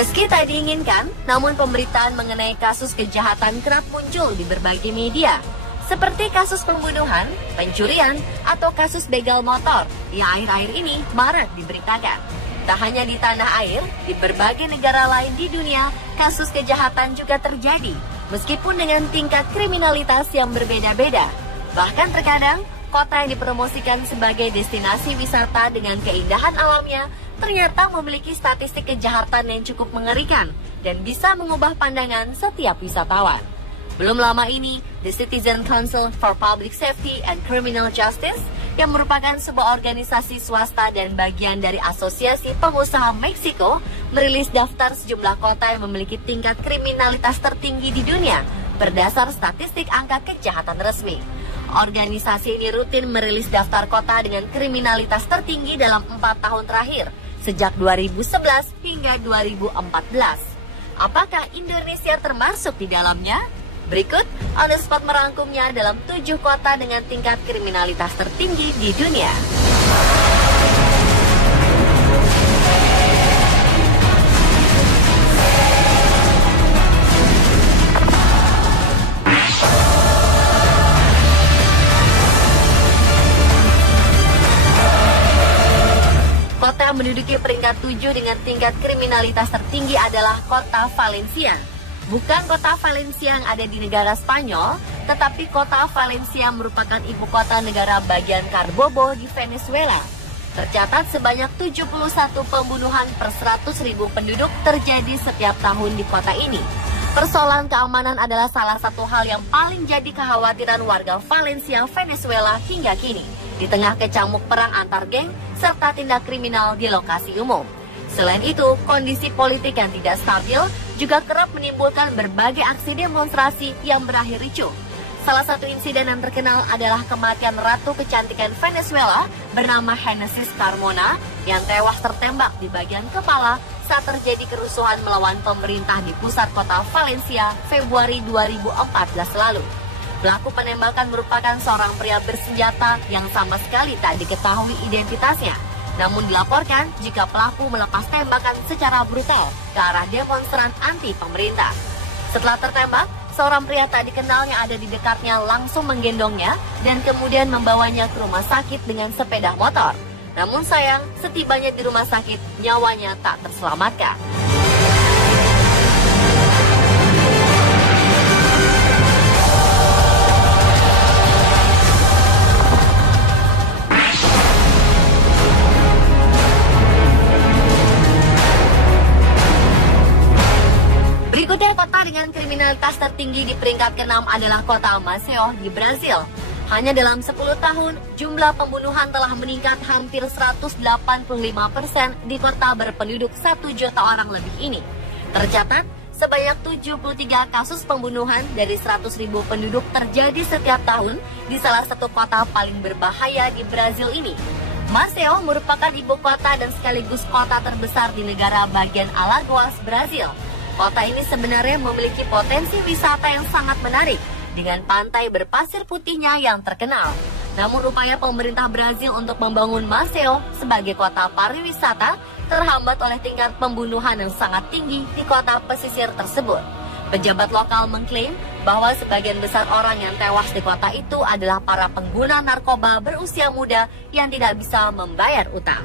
Meski tak diinginkan, namun pemberitaan mengenai kasus kejahatan kerap muncul di berbagai media, seperti kasus pembunuhan, pencurian, atau kasus begal motor yang akhir-akhir ini marak diberitakan. Tak hanya di tanah air, di berbagai negara lain di dunia, kasus kejahatan juga terjadi, meskipun dengan tingkat kriminalitas yang berbeda-beda. Bahkan terkadang, kota yang dipromosikan sebagai destinasi wisata dengan keindahan alamnya ternyata memiliki statistik kejahatan yang cukup mengerikan dan bisa mengubah pandangan setiap wisatawan. Belum lama ini, The Citizen Council for Public Safety and Criminal Justice, yang merupakan sebuah organisasi swasta dan bagian dari Asosiasi Pengusaha Meksiko, merilis daftar sejumlah kota yang memiliki tingkat kriminalitas tertinggi di dunia berdasar statistik angka kejahatan resmi. Organisasi ini rutin merilis daftar kota dengan kriminalitas tertinggi dalam 4 tahun terakhir, sejak 2011 hingga 2014. Apakah Indonesia termasuk di dalamnya? Berikut On The Spot merangkumnya dalam 7 kota dengan tingkat kriminalitas tertinggi di dunia. Kota yang menduduki peringkat 7 dengan tingkat kriminalitas tertinggi adalah kota Valencia. Bukan kota Valencia yang ada di negara Spanyol, tetapi kota Valencia merupakan ibu kota negara bagian Carabobo di Venezuela. Tercatat sebanyak 71 pembunuhan per 100.000 penduduk terjadi setiap tahun di kota ini. Persoalan keamanan adalah salah satu hal yang paling jadi kekhawatiran warga Valencia, Venezuela hingga kini, di tengah kecamuk perang antar geng serta tindak kriminal di lokasi umum. Selain itu, kondisi politik yang tidak stabil juga kerap menimbulkan berbagai aksi demonstrasi yang berakhir ricuh. Salah satu insiden yang terkenal adalah kematian Ratu Kecantikan Venezuela bernama Genesis Carmona yang tewas tertembak di bagian kepala saat terjadi kerusuhan melawan pemerintah di pusat kota Valencia Februari 2014 lalu. Pelaku penembakan merupakan seorang pria bersenjata yang sama sekali tak diketahui identitasnya. Namun dilaporkan jika pelaku melepas tembakan secara brutal ke arah demonstran anti pemerintah. Setelah tertembak, seorang pria tak dikenal yang ada di dekatnya langsung menggendongnya dan kemudian membawanya ke rumah sakit dengan sepeda motor. Namun sayang, setibanya di rumah sakit, nyawanya tak terselamatkan. Berikutnya, kota dengan kriminalitas tertinggi di peringkat ke-6 adalah kota Maceió di Brazil. Hanya dalam 10 tahun, jumlah pembunuhan telah meningkat hampir 185% di kota berpenduduk 1 juta orang lebih ini. Tercatat, sebanyak 73 kasus pembunuhan dari 100.000 penduduk terjadi setiap tahun di salah satu kota paling berbahaya di Brazil ini. Maceió merupakan ibu kota dan sekaligus kota terbesar di negara bagian Alagoas, Brazil. Kota ini sebenarnya memiliki potensi wisata yang sangat menarik dengan pantai berpasir putihnya yang terkenal. Namun upaya pemerintah Brazil untuk membangun Maceió sebagai kota pariwisata terhambat oleh tingkat pembunuhan yang sangat tinggi di kota pesisir tersebut. Pejabat lokal mengklaim bahwa sebagian besar orang yang tewas di kota itu adalah para pengguna narkoba berusia muda yang tidak bisa membayar utang.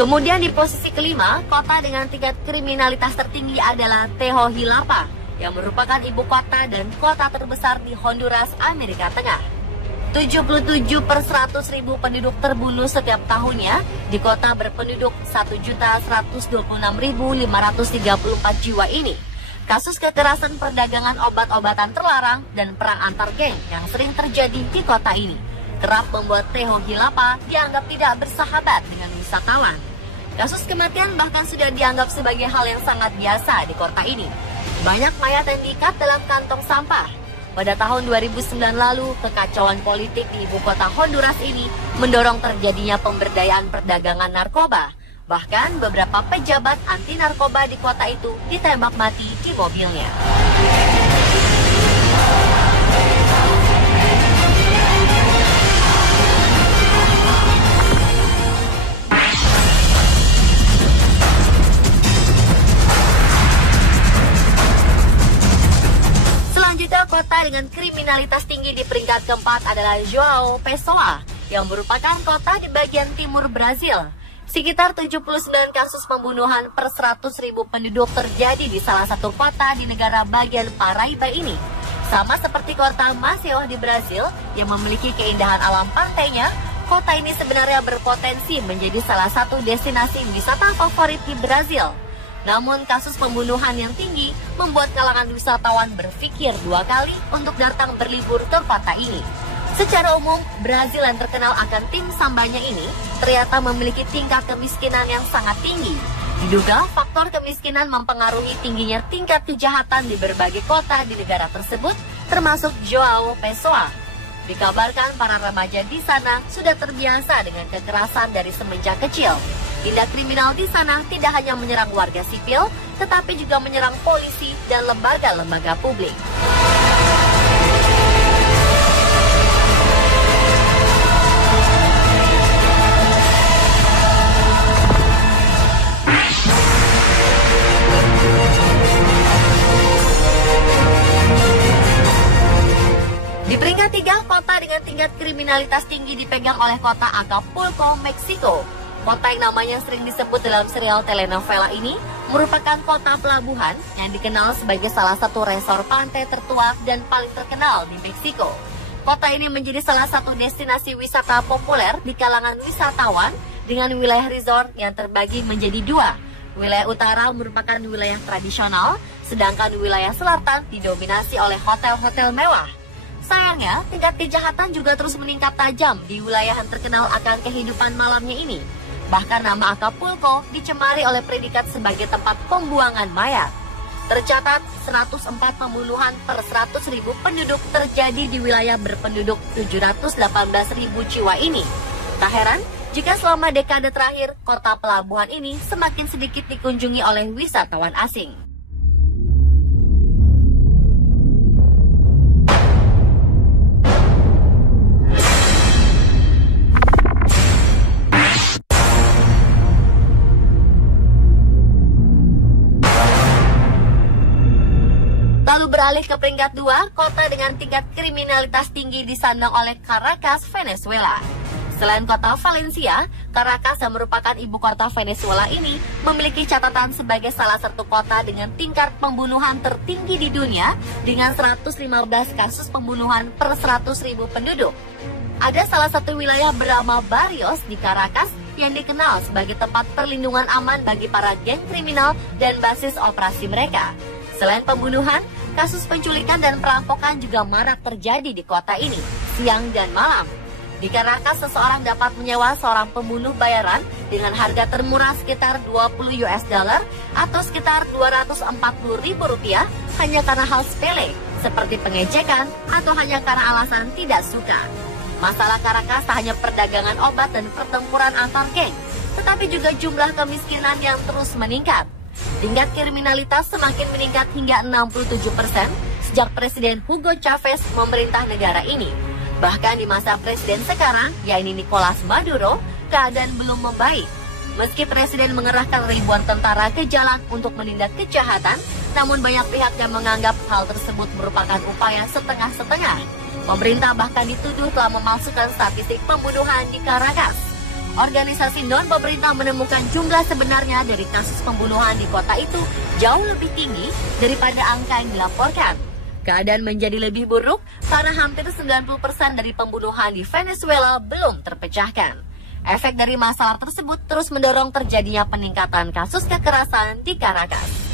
Kemudian di posisi kelima, kota dengan tingkat kriminalitas tertinggi adalah Tegucigalpa, yang merupakan ibu kota dan kota terbesar di Honduras, Amerika Tengah. 77 per 100.000 penduduk terbunuh setiap tahunnya di kota berpenduduk 1.126.534 jiwa ini. Kasus kekerasan, perdagangan obat-obatan terlarang, dan perang antar geng yang sering terjadi di kota ini kerap membuat Tegucigalpa dianggap tidak bersahabat dengan wisatawan. Kasus kematian bahkan sudah dianggap sebagai hal yang sangat biasa di kota ini. Banyak mayat yang diikat dalam kantong sampah. Pada tahun 2009 lalu, kekacauan politik di ibu kota Honduras ini mendorong terjadinya pemberdayaan perdagangan narkoba. Bahkan beberapa pejabat anti narkoba di kota itu ditembak mati di mobilnya. Selanjutnya, kota dengan kriminalitas tinggi di peringkat keempat adalah João Pessoa, yang merupakan kota di bagian timur Brazil. Sekitar 79 kasus pembunuhan per 100.000 penduduk terjadi di salah satu kota di negara bagian Paraíba ini. Sama seperti kota Maceió di Brazil yang memiliki keindahan alam pantainya, kota ini sebenarnya berpotensi menjadi salah satu destinasi wisata favorit di Brazil. Namun kasus pembunuhan yang tinggi membuat kalangan wisatawan berpikir dua kali untuk datang berlibur ke kota ini. Secara umum, Brazil yang terkenal akan tim sambanya ini ternyata memiliki tingkat kemiskinan yang sangat tinggi. Diduga faktor kemiskinan mempengaruhi tingginya tingkat kejahatan di berbagai kota di negara tersebut, termasuk João Pessoa. Dikabarkan para remaja di sana sudah terbiasa dengan kekerasan dari semenjak kecil. Tindak kriminal di sana tidak hanya menyerang warga sipil, tetapi juga menyerang polisi dan lembaga-lembaga publik. Di peringkat 3, kota dengan tingkat kriminalitas tinggi dipegang oleh kota Acapulco, Meksiko. Kota yang namanya sering disebut dalam serial telenovela ini merupakan kota pelabuhan yang dikenal sebagai salah satu resor pantai tertua dan paling terkenal di Meksiko. Kota ini menjadi salah satu destinasi wisata populer di kalangan wisatawan dengan wilayah resort yang terbagi menjadi dua. Wilayah utara merupakan wilayah tradisional, sedangkan wilayah selatan didominasi oleh hotel-hotel mewah. Sayangnya, tingkat kejahatan juga terus meningkat tajam di wilayah yang terkenal akan kehidupan malamnya ini. Bahkan nama Acapulco dicemari oleh predikat sebagai tempat pembuangan mayat. Tercatat 104 pembunuhan per 100.000 penduduk terjadi di wilayah berpenduduk 718.000 jiwa ini. Tak heran jika selama dekade terakhir, kota pelabuhan ini semakin sedikit dikunjungi oleh wisatawan asing. Beralih ke peringkat 2, kota dengan tingkat kriminalitas tinggi disandang oleh Caracas, Venezuela. Selain kota Valencia, Caracas yang merupakan ibu kota Venezuela ini memiliki catatan sebagai salah satu kota dengan tingkat pembunuhan tertinggi di dunia dengan 115 kasus pembunuhan per 100.000 penduduk. Ada salah satu wilayah bernama Barrios di Caracas yang dikenal sebagai tempat perlindungan aman bagi para geng kriminal dan basis operasi mereka. Selain pembunuhan, kasus penculikan dan perampokan juga marak terjadi di kota ini, siang dan malam. Di Caracas, seseorang dapat menyewa seorang pembunuh bayaran dengan harga termurah sekitar $20 atau sekitar Rp240.000 hanya karena hal sepele, seperti pengecekan atau hanya karena alasan tidak suka. Masalah Caracas tak hanya perdagangan obat dan pertempuran antar geng, tetapi juga jumlah kemiskinan yang terus meningkat. Tingkat kriminalitas semakin meningkat hingga 67% sejak Presiden Hugo Chavez memerintah negara ini. Bahkan di masa presiden sekarang, yakni Nicolas Maduro, keadaan belum membaik. Meski presiden mengerahkan ribuan tentara ke jalan untuk menindak kejahatan, namun banyak pihak yang menganggap hal tersebut merupakan upaya setengah-setengah. Pemerintah bahkan dituduh telah memalsukan statistik pembunuhan di Caracas. Organisasi non-pemerintah menemukan jumlah sebenarnya dari kasus pembunuhan di kota itu jauh lebih tinggi daripada angka yang dilaporkan. Keadaan menjadi lebih buruk karena hampir 90% dari pembunuhan di Venezuela belum terpecahkan. Efek dari masalah tersebut terus mendorong terjadinya peningkatan kasus kekerasan di Caracas.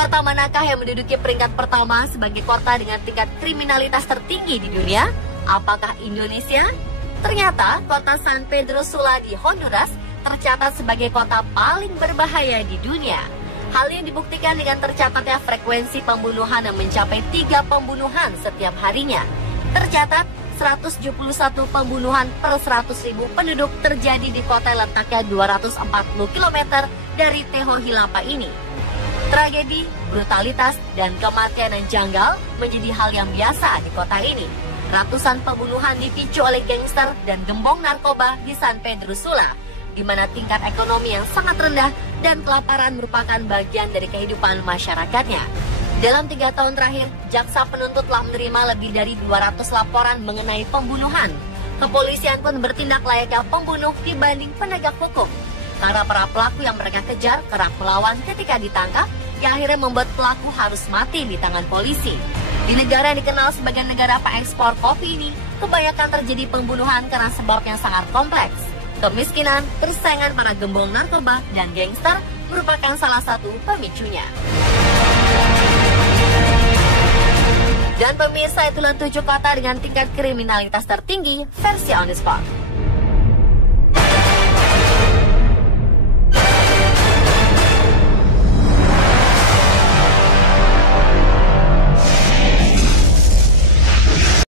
Kota manakah yang menduduki peringkat pertama sebagai kota dengan tingkat kriminalitas tertinggi di dunia? Apakah Indonesia? Ternyata kota San Pedro Sula di Honduras tercatat sebagai kota paling berbahaya di dunia. Hal yang dibuktikan dengan tercatatnya frekuensi pembunuhan yang mencapai 3 pembunuhan setiap harinya. Tercatat 171 pembunuhan per 100.000 penduduk terjadi di kota yang letaknya 240 km dari Tehohilapa ini. Tragedi, brutalitas, dan kematian yang janggal menjadi hal yang biasa di kota ini. Ratusan pembunuhan dipicu oleh gangster dan gembong narkoba di San Pedro Sula, di mana tingkat ekonomi yang sangat rendah dan kelaparan merupakan bagian dari kehidupan masyarakatnya. Dalam 3 tahun terakhir, jaksa penuntut telah menerima lebih dari 200 laporan mengenai pembunuhan. Kepolisian pun bertindak layaknya pembunuh dibanding penegak hukum, karena para pelaku yang mereka kejar kerap melawan ketika ditangkap, yang akhirnya membuat pelaku harus mati di tangan polisi. Di negara yang dikenal sebagai negara pengekspor kopi ini, kebanyakan terjadi pembunuhan karena sebab yang sangat kompleks. Kemiskinan, persaingan para gembong narkoba, dan gangster merupakan salah satu pemicunya. Dan pemirsa, itulah 7 kota dengan tingkat kriminalitas tertinggi versi On The Spot.